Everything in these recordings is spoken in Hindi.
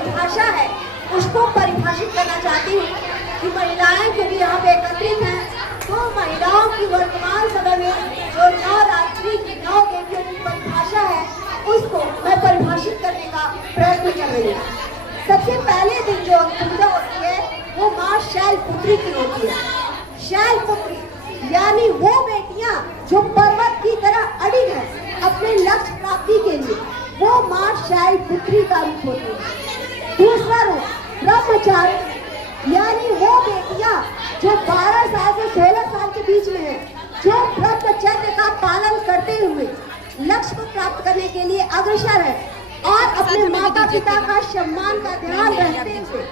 परिभाषा है उसको परिभाषित करना चाहती हूँ कि महिलाएं जो भी यहाँ पे एकत्रित हैं, तो महिलाओं की वर्तमान समय में जो नवरात्रि की 9 देवियों की परिभाषा है उसको मैं परिभाषित करने का प्रयत्न कर रही हूँ। सबसे पहले दिन जो पूजा होती है वो माँ शैलपुत्री की होती है। शैलपुत्री यानी वो बेटियां जो पर्वत की तरह अड़िग है अपने लक्ष्य प्राप्ति के लिए, वो माँ शैलपुत्री का रूप होती है। दूसरा रूप ब्रह्मचारी यानी वो बेटियां जो 12 साल से 16 साल के बीच में है, जो ब्रह्मचर्य का पालन करते हुए लक्ष्य को प्राप्त करने के लिए अग्रसर है और अपने माता पिता का सम्मान का ध्यान रखते हुए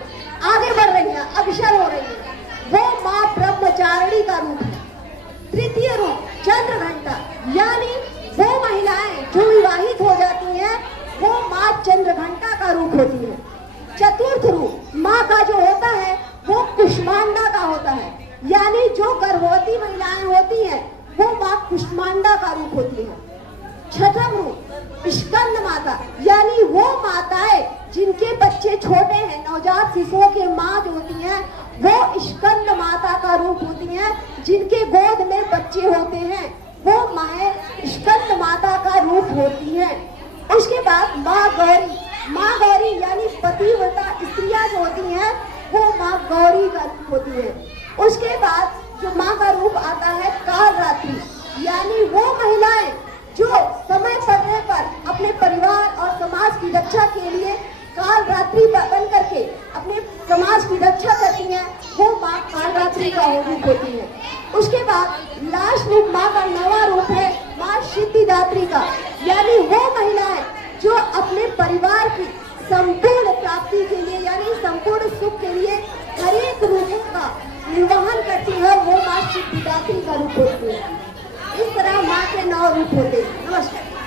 आगे बढ़ रही है, अग्रसर हो रही है, वो माँ ब्रह्मचारिणी का रूप है। तृतीय रूप चंद्रघंटा यानी वो महिलाएं जो विवाहित हो जाती हैं, वो माँ चंद्रघंटा का रूप होती है। चतुर्थ रूप माँ का जो होता है वो कुष्मांडा का होता है, यानी जो गर्भवती महिलाएं होती हैं वो माँ कुष्मांडा का रूप होती है। छठम रूप स्कंद माता यानी वो माताएं जिनके बच्चे छोटे हैं, नवजात शिशुओं की माँ जो होती हैं वो स्कंद माता का रूप होती हैं। जिनके गोद में बच्चे होते हैं वो माए स्कंद माता का रूप होती हैं। उसके बाद माँ गौरी यानी पतिव्रता स्त्रियां जो होती हैं वो माँ गौरी का रूप होती है। उसके बाद जो माँ का रूप आता है कालरात्रि यानी वो महिलाएं जो समय पड़ने पर अपने परिवार और समाज की रक्षा के लिए कालरात्रि बन करके अपने समाज की रक्षा करती हैं, वो माँ कालरात्रि का रूप होती है। उसके बाद लास्ट रूप माँ का 9वां रूप है माँ सिद्धिदात्री का, यानी वो महिलाएं जो अपने परिवार की संपूर्ण प्राप्ति के लिए यानी संपूर्ण सुख के लिए हर एक रूपों का निर्वहन करती है, वो माँ सिद्धिदात्री का रूप होती है। इस तरह माँ के 9 रूप होते हैं। नमस्कार।